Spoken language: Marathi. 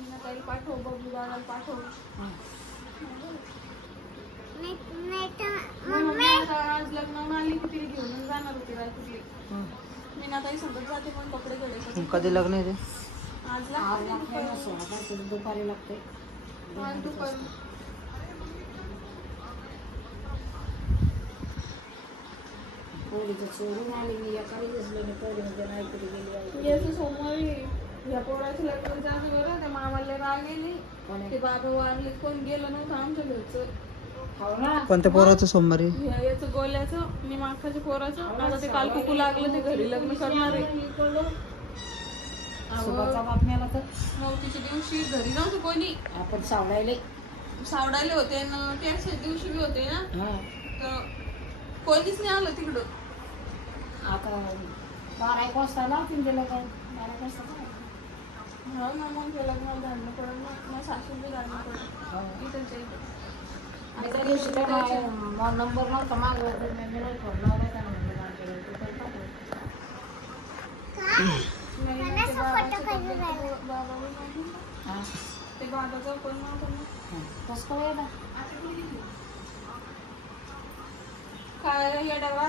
मीना ताईला पाठव, बबलू दादाला पाठव. आज लग्नावरून आली की तिला घेऊन जाणार होती रात्रीली. मीना ताई सांगत जाते पण कपडे घालायचे. कधी लग्न आहे ते? आज दुपारी लागते. दुपारी. पोरीचं सोडून आली मी एकाही दिसलं पोरीमध्ये नाही तरी गेली. याचं सोमवारी या पोराचं लग्न जाते बरं. त्या मामाला राग गेली. ते बाबा वारले, कोण गेलं नव्हतं आमच्या घरचं. कोणत्या पोराचं सोमवारी? याचं गोल्याचं आणि मागच्या पोराचं. आता ते काल कुकू लागलं, ते घरी लग्न करणार आहे. बातम्याला तर नवतीच्या दिवशी घरी नव्हतं कोणी. आपण सावडायले होते ना, त्याच दिवशी बी होते ना, तर कोणीच नाही आलं तिकडं. आता 12-1 वाजता लावतील ते लोक. 12 वाजता हो ना, मग ते लग्नाला धाडणं पडेल ना. मग सासू बी धाडणं पडेल इथंच आहे. त्या दिवशी नंबर नव्हता मागवला तर मी फोन लावला त्यांना ते बाबाचा पण नव्हतं कसं काय काय या डबा